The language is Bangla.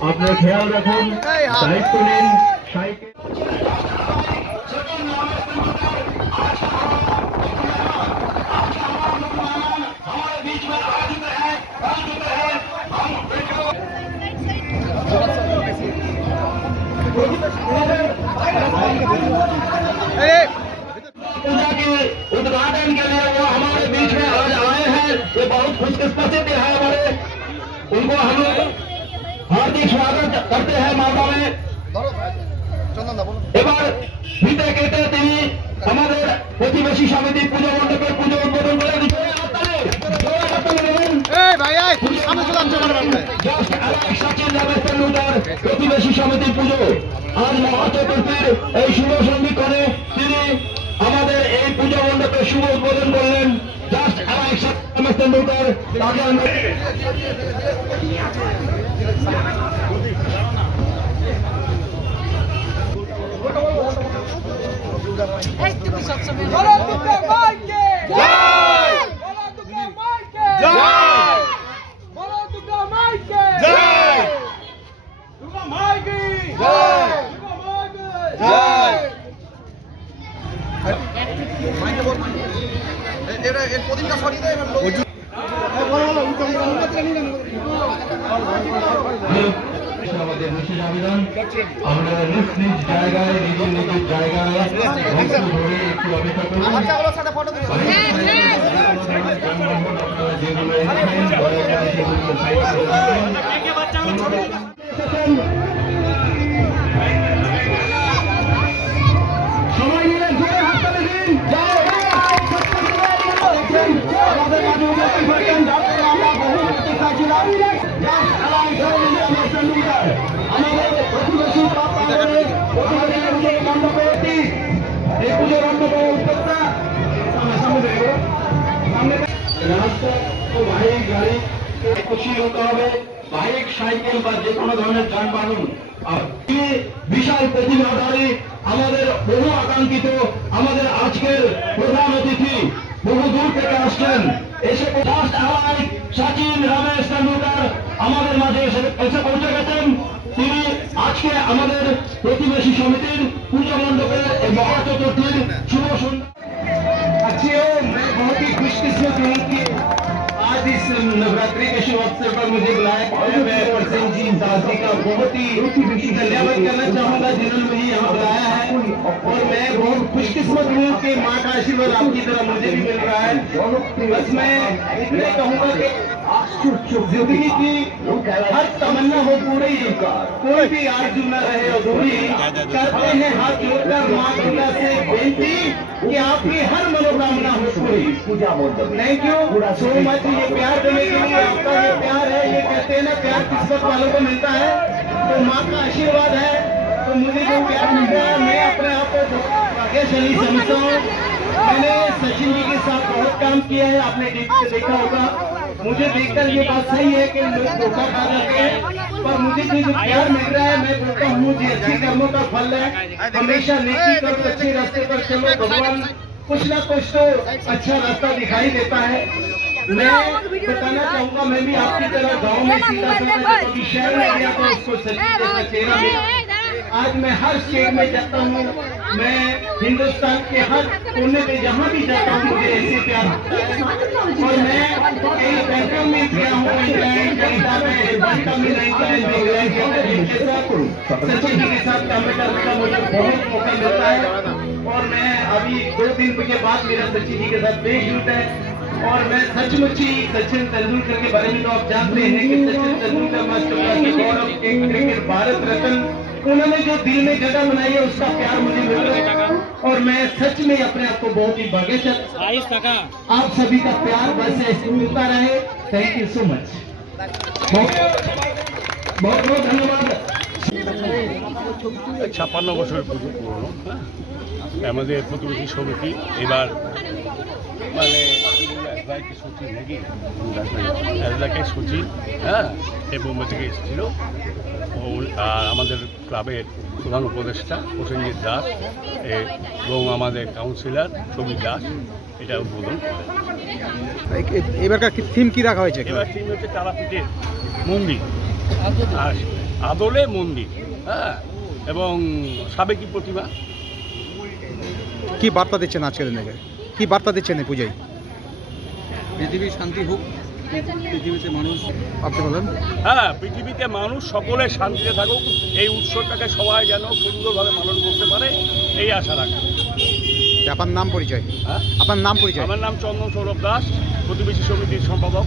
আপনারা খেয়াল রাখুন দায়িত্ব নিন সাইকেল करते हैं माता में এবার ফিতে কেটে তিনি আমাদের প্রতিবেশী সমিতি পুজো মণ্ডপের পুজো উদ্বোধন করে দিচ্ছে Just Alex সচিন রমেশ তেন্ডুলকর প্রতিবেশী সমিতির পুজো আজ মহাচতুর্থীর এই শুভ সন্ধিক্ষণে তিনি আমাদের এই পুজো মণ্ডপের শুভ উদ্বোধন করলেন জাস্ট অ্যালাইক্স রমেশ তেন্ডুলকর তাকে আমরা এই তুমি সবসময় বলো। আমাদের বিশেষ আবেদন আমরা বাইক সাইকেল বা আমাদের বহু আকাঙ্ক্ষিত, আমাদের আজকের প্রধান অতিথি বহু দূর থেকে আসছেন। এসে জাস্ট আলাই সচিন রমেশ তেন্ডুলকর আমাদের মাঝে এসে পৌঁছে গেছেন। তিনি আজকে আমাদের প্রতিবেশী সমিতির পুজো মণ্ডপে মহা চতুর্থীর শুভ সন্ধ্যা। আজকেও आज इस नवरात्रि के शुभ अवसर पर मुझे बुलाया प्रसन्न जी जी का बहुत ही धन्यवाद करना चाहूँगा, जिन्होंने मुझे यहाँ बुलाया है। और मैं बहुत खुशकिस्मत हूँ कि माँ का आशीर्वाद आपकी तरह मुझे भी मिल रहा है। बस मैं इतने कहूँगा कि ज़िंदगी की हर तमन्ना हो पूरी। कोई भी आरज़ू न रहे अधूरी करते हैं, हाथ जोड़कर माँ दुर्गा से बेनती कि आपकी हर मनोकामना हो पूरी। पूजा बोल दो। थैंक यू सो मच ये प्यार देने के लिए आपका ये प्यार है ये कहते हैं ना प्यार किस्मत वालों को मिलता है? तो माँ का आशीर्वाद है। तो मुझे जो प्यार मिलता है मैं अपने आप को बहुत भाग्यशाली समझता हूँ। मैंने सचिन जी के साथ बहुत काम किया है आपने देखा होगा। मुझे देखकर ये बात सही है कि लोग धोखा खा जाते हैं। पर मुझे जो जो प्यार मिल रहा है, मैं बोलता हूँ, मुझे अच्छे कर्मों का फल है। हमेशा नेकी करो अच्छे रास्ते पर चलो, भगवान। कुछ ना कुछ तो अच्छा रास्ता दिखाई देता है। मैं बताना चाहूँगा, मैं भी आपकी तरह गाँव में कभी शहर में गया तो उसको चेहरा मिला। आज मैं हर स्टेट में जाता हूँ। मैं हिंदुस्तान के हर कोने में जहाँ भी जाता हूँ, मुझे ऐसे प्यार होता है। और मैं करने का मुझे बहुत मौका मिलता है और मैं अभी दो दिन के बाद मेरा सचिन जी के साथ पेश शूट है। और मैं सचमुच ही सचिन तेंदुलकर के बारे में तो आप जानते हैं कि सचिन तेंदुलकर मास्टर के गौरव के क्रिकेट भारत रत्न उन्होंने जो दिल में जगह बनाई है उसका प्यार मुझे मिल रहा है और मैं सच में अपने आप को बहुत ही भाग्यशाली आप सभी का प्यार बस ऐसे मिलता रहे थैंक यू सो मच बहुत बहुत बहुत धन्यवाद ছাপ্পান্ন বছর পুজো পুরনো হ্যাঁ। আমাদের প্রতিবেশী সমিতি এবার মানে একজনকে সচিব নাকি? একজনকে সচিব হ্যাঁ এই বোম্বে থেকে এসেছিল। আর আমাদের ক্লাবের প্রধান উপদেষ্টা প্রসেনজিৎ দাস এ- এবং আমাদের কাউন্সিলর সমীর দাস এটা উদ্বোধন করেন এবারকার থিম কি রাখা হয়েছে? এবার তিন হচ্ছে তারাপীঠের মন্দির। আর আদলে মন্দির হ্যাঁ এবং সাবেকি প্রতিমা। কি বার্তা দিচ্ছেন আজকের দিনে? কি বার্তা দিচ্ছেন এই পুজোয়? পৃথিবী শান্তি হোক পৃথিবীতে মানুষ আপনি বলেন হ্যাঁ পৃথিবীতে মানুষ সকলে শান্তিতে থাকুক এই উৎসবটাকে সবাই যেন সুন্দরভাবে পালন করতে পারে এই আশা রাখি। আপনার নাম পরিচয়? হ্যাঁ? আপনার নাম পরিচয়? আমার নাম চন্দন সৌরভ দাস প্রতিবেশী সমিতির সম্পাদক।